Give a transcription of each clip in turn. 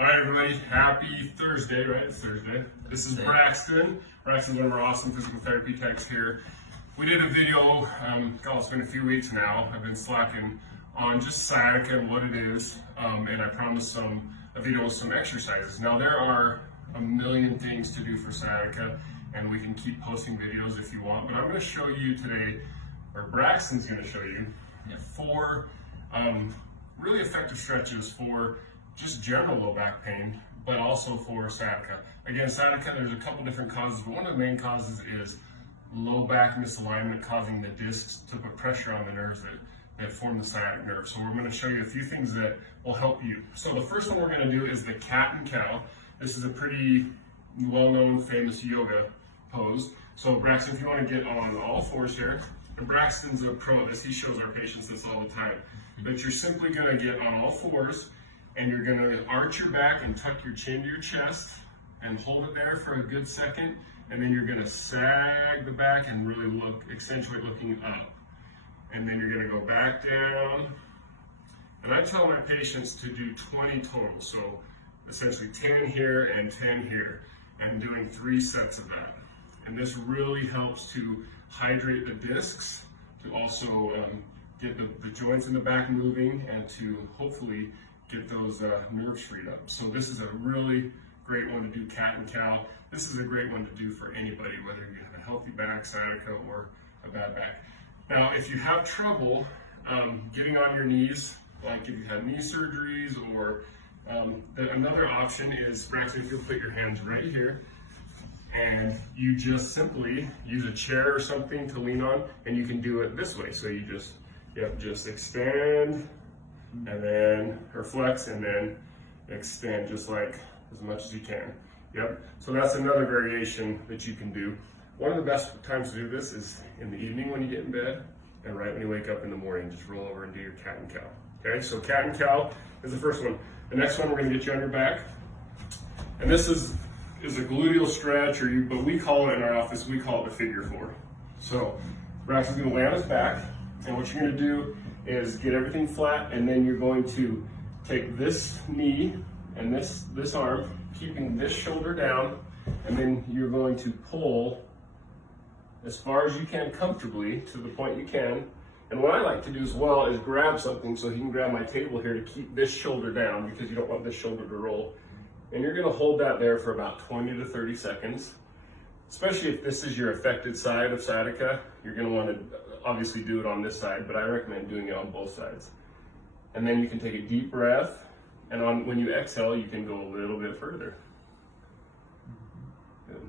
All right, everybody, happy Thursday, right? It's Thursday. This is Braxton. Braxton's one of our awesome physical therapy techs here. We did a video, it's been a few weeks now. I've been slacking on just sciatica and what it is, and I promised a video with some exercises. Now, there are a million things to do for sciatica, and we can keep posting videos if you want, but I'm going to show you today, or Braxton's going to show you, 4 really effective stretches for just general low back pain, but also for sciatica. Again, sciatica, there's a couple different causes, but one of the main causes is low back misalignment causing the discs to put pressure on the nerves that form the sciatic nerve. So we're going to show you a few things that will help you. So the first one we're going to do is the cat and cow. This is a pretty well-known, famous yoga pose. So Braxton, if you want to get on all fours here, and Braxton's a pro at this, he shows our patients this all the time, but you're simply going to get on all fours, and you're going to arch your back and tuck your chin to your chest and hold it there for a good second, and then you're going to sag the back and really accentuate looking up. And then you're going to go back down. And I tell my patients to do 20 total, so essentially 10 here and 10 here, and doing 3 sets of that. And this really helps to hydrate the discs, to also get the joints in the back moving, and to hopefully get those nerves freed up. So this is a really great one to do cat and cow. This is a great one to do for anybody, whether you have a healthy back, sciatica, or a bad back. Now, if you have trouble getting on your knees, like if you've had knee surgeries, or another option is, Braxton, if you'll put your hands right here, and you just simply use a chair or something to lean on, and you can do it this way. So you just extend, and then flex, and then extend, just like as much as you can. Yep. So that's another variation that you can do. One of the best times to do this is in the evening when you get in bed, and right when you wake up in the morning. Just roll over and do your cat and cow. Okay, so cat and cow is the first one. The next one, we're going to get you on your back, and this is a gluteal stretch, but we call it in our office, we call it the figure 4. So Braxton's going to lay on his back, and what you're going to do is get everything flat, and then you're going to take this knee and this arm, keeping this shoulder down, and then you're going to pull as far as you can comfortably to the point you can. And what I like to do as well is grab something, so he can grab my table here to keep this shoulder down, because you don't want this shoulder to roll. And you're going to hold that there for about 20 to 30 seconds. Especially if this is your affected side of sciatica, you're going to want to obviously do it on this side, but I recommend doing it on both sides. And then you can take a deep breath, and when you exhale, you can go a little bit further. Good.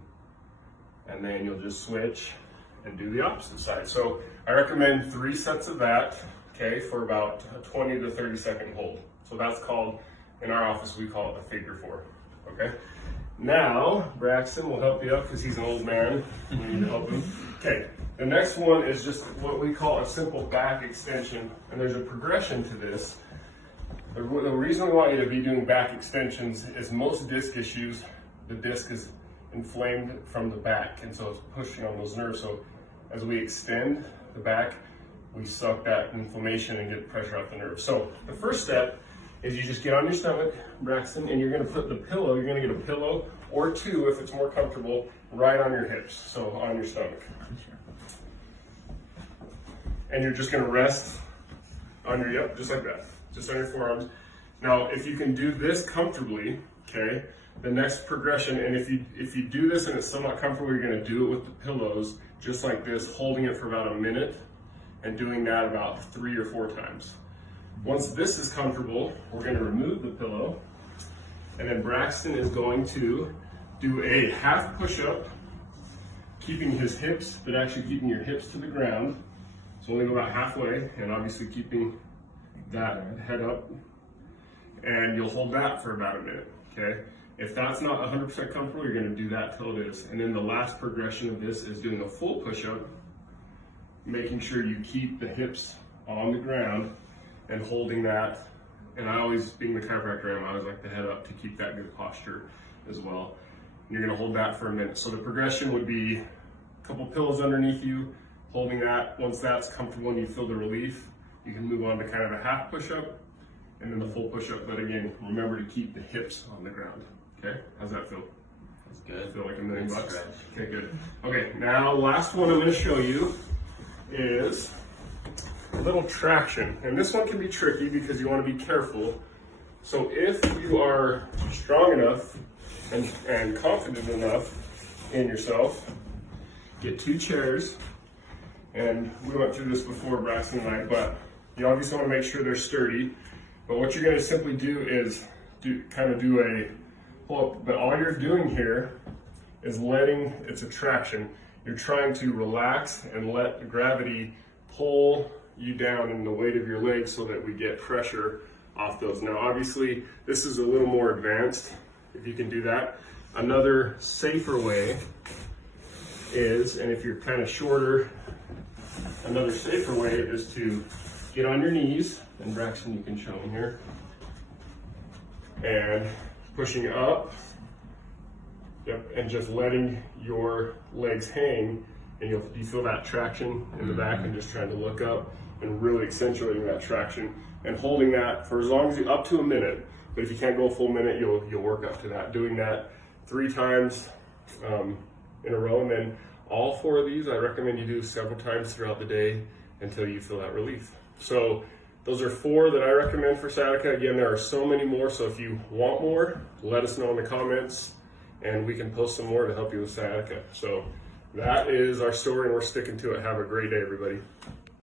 And then you'll just switch and do the opposite side. So I recommend 3 sets of that, okay, for about a 20 to 30 second hold. So that's called, in our office, we call it the figure 4, okay? Now, Braxton will help you up because he's an old man. We need to help him. Okay, the next one is just what we call a simple back extension, and there's a progression to this. The reason we want you to be doing back extensions is most disc issues, the disc is inflamed from the back, and so it's pushing on those nerves. So as we extend the back, we suck that inflammation and get pressure off the nerves. So the first step is you just get on your stomach, Braxton, and you're going to put the pillow, you're going to get a pillow or 2 if it's more comfortable, right on your hips, so on your stomach. And you're just going to rest on your, just like that, just on your forearms. Now, if you can do this comfortably, okay, the next progression, and if you do this and it's still not comfortable, you're going to do it with the pillows, just like this, holding it for about a minute, and doing that about 3 or 4 times. Once this is comfortable, we're going to remove the pillow, and then Braxton is going to do a half push-up, keeping his hips, but actually keeping your hips to the ground. So only go about halfway, and obviously keeping that head up, and you'll hold that for about a minute, okay? If that's not 100% comfortable, you're going to do that till it is. And then the last progression of this is doing a full push-up, making sure you keep the hips on the ground and holding that. And I always, being the chiropractor I am, I always like the head up to keep that good posture as well. And you're going to hold that for a minute. So the progression would be a couple pillows underneath you, holding that. Once that's comfortable and you feel the relief, you can move on to kind of a half push-up, and then the full push-up. But again, remember to keep the hips on the ground. Okay, how's that feel? That's good. Feel like $1 million bucks? Stretch. Okay, good. Okay, now last one I'm going to show you is a little traction. And this one can be tricky because you want to be careful. So if you are strong enough and confident enough in yourself, get 2 chairs. And we went through this before, Braxton and I, but you obviously want to make sure they're sturdy. But what you're going to simply do is do a pull up. But all you're doing here is letting, it's a traction. You're trying to relax and let the gravity pull you down in the weight of your legs so that we get pressure off those. Now, obviously, this is a little more advanced, if you can do that. Another safer way is, and if you're kind of shorter, another safer way is to get on your knees, and Braxton, you can show them here, and pushing up, yep, and just letting your legs hang, and you feel that traction in the back, and just trying to look up and really accentuating that traction and holding that for as long as you, up to a minute. But if you can't go a full minute, you'll work up to that. Doing that 3 times in a row, and then all 4 of these I recommend you do several times throughout the day until you feel that relief. So those are 4 that I recommend for sciatica. Again, there are so many more, so if you want more, let us know in the comments and we can post some more to help you with sciatica. So that is our story and we're sticking to it. Have a great day, everybody.